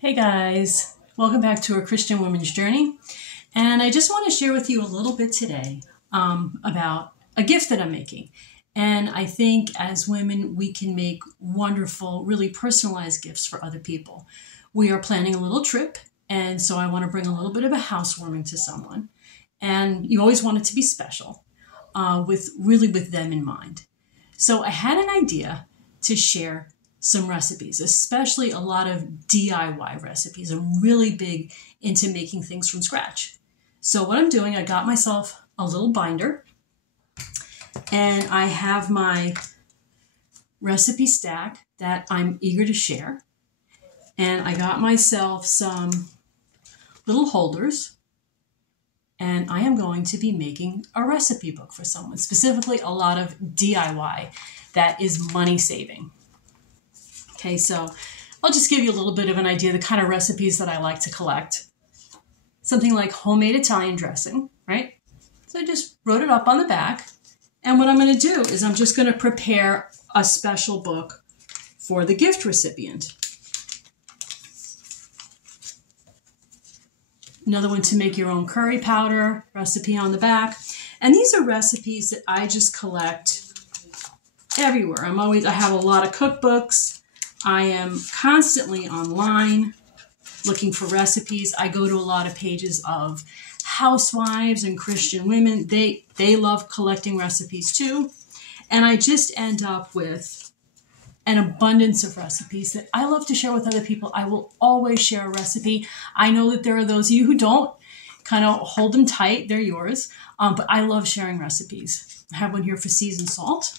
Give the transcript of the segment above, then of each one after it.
Hey guys, welcome back to A Christian Woman's Journey. And I just want to share with you a little bit today about a gift that I'm making. And I think as women, we can make wonderful, really personalized gifts for other people. We are planning a little trip, and so I want to bring a little bit of a housewarming to someone. And you always want it to be special, with them in mind. So I had an idea to share some recipes, especially a lot of DIY recipes. I'm really big into making things from scratch. So what I'm doing, I got myself a little binder and I have my recipe stack that I'm eager to share. And I got myself some little holders and I am going to be making a recipe book for someone, specifically a lot of DIY that is money saving. Okay, so I'll just give you a little bit of an idea of the kind of recipes that I like to collect. Something like homemade Italian dressing, right? So I just wrote it up on the back. And what I'm going to do is I'm just going to prepare a special book for the gift recipient. Another one to make your own curry powder recipe on the back. And these are recipes that I just collect everywhere. I have a lot of cookbooks. I am constantly online looking for recipes. I go to a lot of pages of housewives and Christian women. They love collecting recipes too. And I just end up with an abundance of recipes that I love to share with other people. I will always share a recipe. I know that there are those of you who don't. Kind of hold them tight. They're yours. But I love sharing recipes. I have one here for seasoned salt.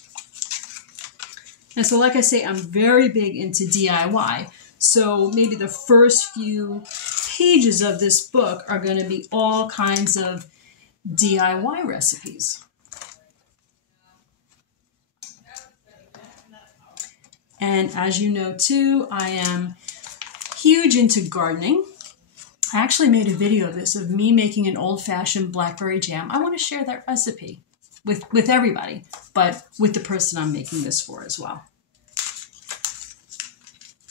And so, like I say, I'm very big into DIY. So maybe the first few pages of this book are going to be all kinds of DIY recipes. And as you know, too, I am huge into gardening. I actually made a video of this, of me making an old-fashioned blackberry jam. I want to share that recipe with everybody, but with the person I'm making this for as well.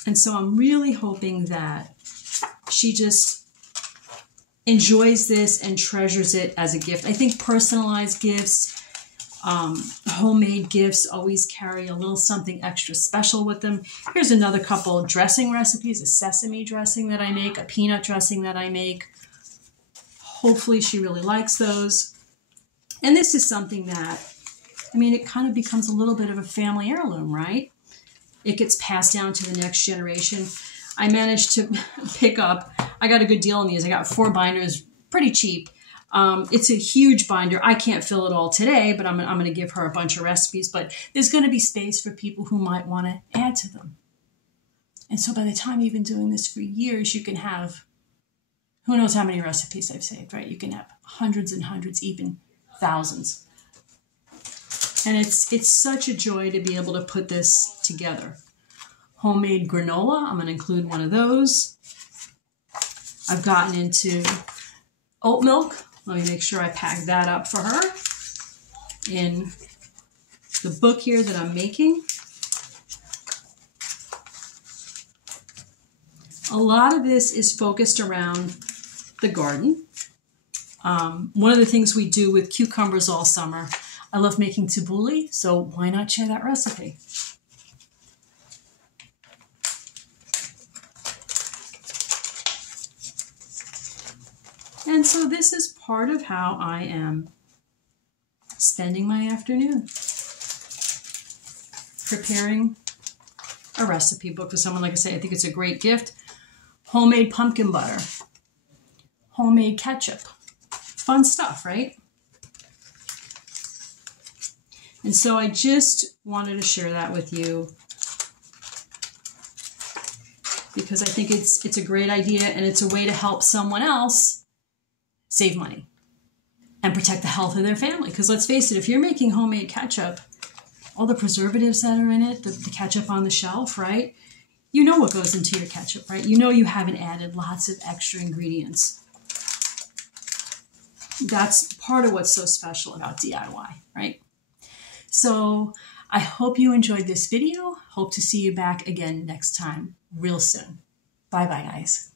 And so I'm really hoping that she just enjoys this and treasures it as a gift. I think personalized gifts, homemade gifts always carry a little something extra special with them. Here's another couple dressing recipes, a sesame dressing that I make, a peanut dressing that I make. Hopefully she really likes those. And this is something that, it kind of becomes a little bit of a family heirloom, right? It gets passed down to the next generation. I managed to pick up, I got a good deal on these. I got 4 binders, pretty cheap. It's a huge binder. I can't fill it all today, but I'm going to give her a bunch of recipes. But there's going to be space for people who might want to add to them. And so by the time you've been doing this for years, you can have, who knows how many recipes I've saved, right? You can have hundreds and hundreds, even thousands. And it's such a joy to be able to put this together. Homemade granola, I'm going to include one of those. I've gotten into oat milk. Let me make sure I pack that up for her in the book here that I'm making. A lot of this is focused around the garden. One of the things we do with cucumbers all summer, I love making tabbouleh, so why not share that recipe? And so this is part of how I am spending my afternoon, preparing a recipe book for someone. Like I say, I think it's a great gift. Homemade pumpkin butter, homemade ketchup, fun stuff, right? And so I just wanted to share that with you because I think it's a great idea and it's a way to help someone else save money and protect the health of their family. Because let's face it, if you're making homemade ketchup, all the preservatives that are in it, the ketchup on the shelf, right? You know what goes into your ketchup, right? You know you haven't added lots of extra ingredients. That's part of what's so special about DIY, right? So I hope you enjoyed this video. Hope to see you back again next time, real soon. Bye-bye, guys.